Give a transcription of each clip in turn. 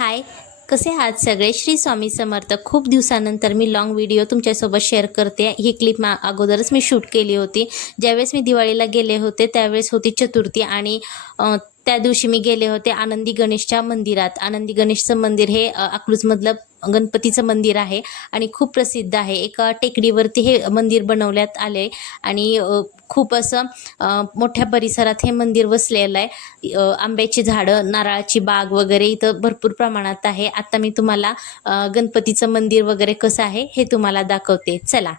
हाय, कसे आहात सगळे? श्री स्वामी समर्थ. खूप दिवसानंतर मी लाँग व्हिडिओ तुमच्यासोबत शेअर करते. ही क्लिप अगोदरच मी शूट केली होती. ज्यावेळेस मी दिवाळीला गेले होते त्यावेळेस होती चतुर्थी आणि त्या दिवशी मी गेले होते आनंदी गणेशच्या मंदिरात. आनंदी गणेशचं मंदिर हे अकलूजमधलं गणपतीचं मंदिर आहे आणि खूप प्रसिद्ध आहे. एका टेकडीवरती हे मंदिर बनवण्यात आले आणि खूप असं मोठ्या परिसरात हे मंदिर वसलेलं आहे. आंब्याची झाडं, नारळाची बाग वगैरे इथं भरपूर प्रमाणात आहे. आता मी तुम्हाला गणपतीचं मंदिर वगैरे कसं आहे हे तुम्हाला दाखवते. चला.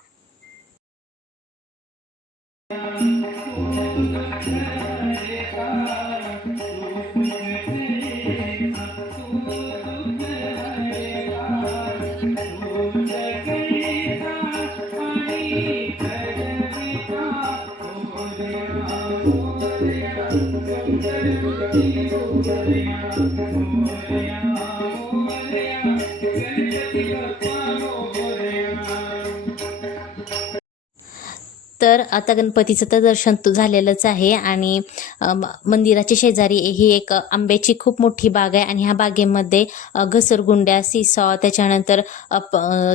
तर आता गणपतीचं तर दर्शन झालेलंच आहे आणि मंदिराच्या शेजारी ही एक आंब्याची खूप मोठी बाग आहे आणि ह्या बागेमध्ये घसरगुंड्या, सीसॉ, त्याच्यानंतर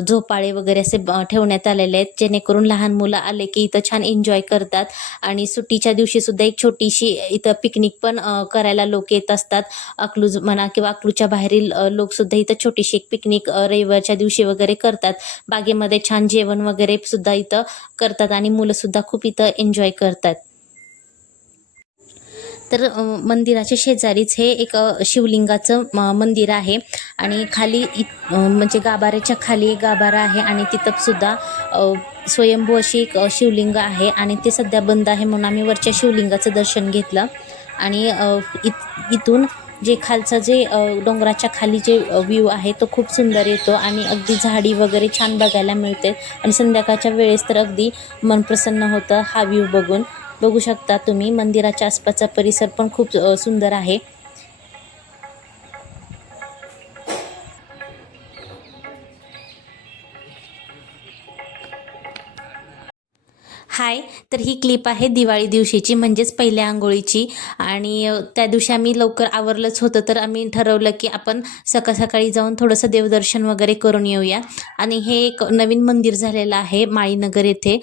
झोपाळे वगैरे असे ठेवण्यात आलेले आहेत, जेणेकरून लहान मुलं आले की इथं छान एन्जॉय करतात. आणि सुट्टीच्या दिवशी सुद्धा एक छोटीशी इथं पिकनिक पण करायला लोक येत असतात. अकलूज म्हणा किंवा अकलूजच्या बाहेरील लोक सुद्धा इथं छोटीशी एक पिकनिक रविवारच्या दिवशी वगैरे करतात. बागेमध्ये छान जेवण वगैरे सुद्धा इथं करतात आणि मुलं सुद्धा खूप इथं एन्जॉय करतात. तर मंदिराच्या शेजारीच हे एक शिवलिंगाचं मंदिर आहे आणि खाली म्हणजे गाभाऱ्याच्या खाली एक गाभारा आहे आणि तिथं सुद्धा स्वयंभू अशी एक शिवलिंग आहे आणि ते सध्या बंद आहे, म्हणून आम्ही वरच्या शिवलिंगाचं दर्शन घेतलं. आणि इथून जे खालचं जे डोंगराच्या खाली जे व्ह्यू आहे तो खूप सुंदर येतो आणि अगदी झाडी वगैरे छान बघायला मिळते आणि संध्याकाळच्या वेळेस तर अगदी मन प्रसन्न होतं हा व्ह्यू बघून. बघू शकता तुम्ही मंदिराच्या आसपासचा परिसर पण खूप सुंदर आहे. हाय, तर ही क्लिप आहे दिवाळी दिवशीची, म्हणजेच पहिल्या अंघोळीची. आणि त्या दिवशी आम्ही लवकर आवरलंच होतं, तर आम्ही ठरवलं की आपण सकाळी जाऊन थोडंसं देवदर्शन वगैरे करून येऊया. आणि हे एक नवीन मंदिर झालेलं आहे माळीनगर येथे,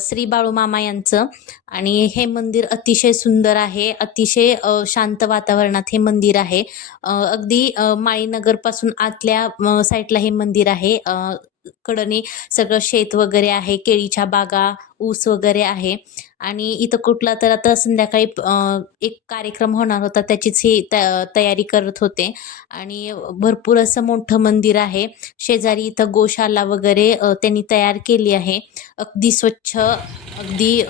श्री बाळूमामा यांचं. आणि हे मंदिर अतिशय सुंदर आहे, अतिशय शांत वातावरणात हे मंदिर आहे. अगदी माळीनगरपासून आतल्या साईडला हे मंदिर आहे. कडनी सगळं शेत वगैरे आहे, केळीच्या बागा, ऊस वगैरे आहे. आणि इथं कुठला तर आता संध्याकाळी एक कार्यक्रम होणार होता, त्याचीच ही तयारी करत होते. आणि भरपूर असं मोठं मंदिर आहे. शेजारी इथं गोशाला वगैरे त्यांनी तयार केली आहे. अगदी स्वच्छ, अगदी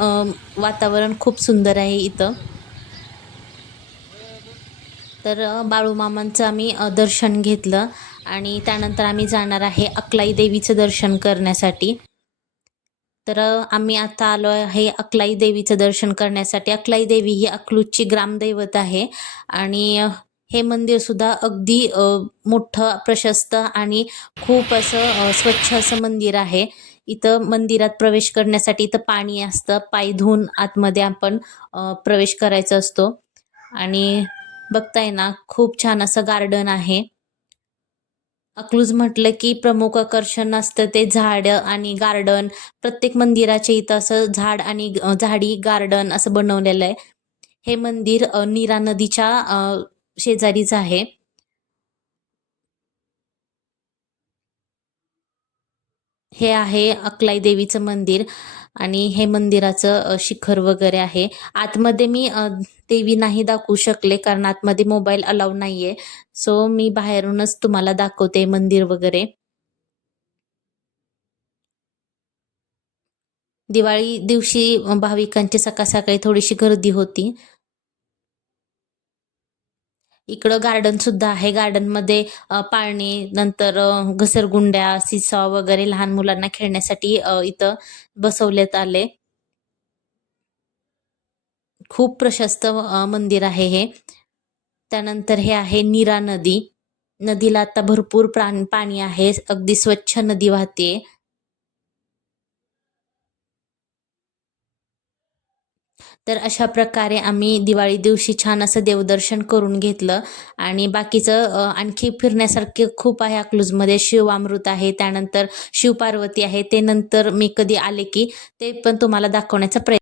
वातावरण खूप सुंदर आहे इथं. तर बाळूमामांचं आम्ही दर्शन घेतलं आणि त्यानंतर आम्ही जाणार आहे अक्लाई देवीचं दर्शन करण्यासाठी. तर आम्ही आता आलो आहे अक्लाई देवीचं दर्शन करण्यासाठी. अक्लाई देवी ही अकलूजची ग्रामदैवत आहे आणि हे मंदिर सुद्धा अगदी मोठं, प्रशस्त आणि खूप असं स्वच्छ असं मंदिर आहे. इथं मंदिरात प्रवेश करण्यासाठी इथं पाणी असतं, पाय धुवून आतमध्ये आपण प्रवेश करायचा असतो. आणि बघताय ना, खूप छान असं गार्डन आहे. अकलूज म्हटलं की प्रमुख आकर्षण असतं ते झाड आणि गार्डन. प्रत्येक मंदिराच्या इथं असं झाड आणि झाडी गार्डन असं बनवलेलं आहे. हे मंदिर नीरा नदीच्या शेजारीच आहे. हे आहे अक्लाई देवीचं मंदिर आणि हे मंदिराचं शिखर वगैरे आहे. आतमध्ये मी देवी नाही दाखवू शकले, कारण आतमध्ये मोबाईल अलाउ नाहीये. सो मी बाहेरूनच तुम्हाला दाखवते मंदिर वगैरे. दिवाळी दिवशी भाविकांची सकाळी थोडीशी गर्दी होती. इकडं गार्डन सुद्धा आहे. गार्डनमध्ये पाळणे, नंतर घसरगुंड्या, सीसॉ वगैरे लहान मुलांना खेळण्यासाठी इथं बसवण्यात आले. खूप प्रशस्त मंदिर आहे हे. त्यानंतर हे आहे नीरा नदी. नदीला आता भरपूर पाणी आहे. अगदी स्वच्छ नदी वाहते. तर अशा प्रकारे आम्ही दिवाळी दिवशी छान असं देवदर्शन करून घेतलं. आणि बाकीचं आणखी फिरण्यासारखे खूप आहे अकलूजमध्ये. शिवामृत आहे, त्यानंतर शिवपार्वती आहे. ते नंतर मी कधी आले की ते पण तुम्हाला दाखवण्याचा प्रयत्न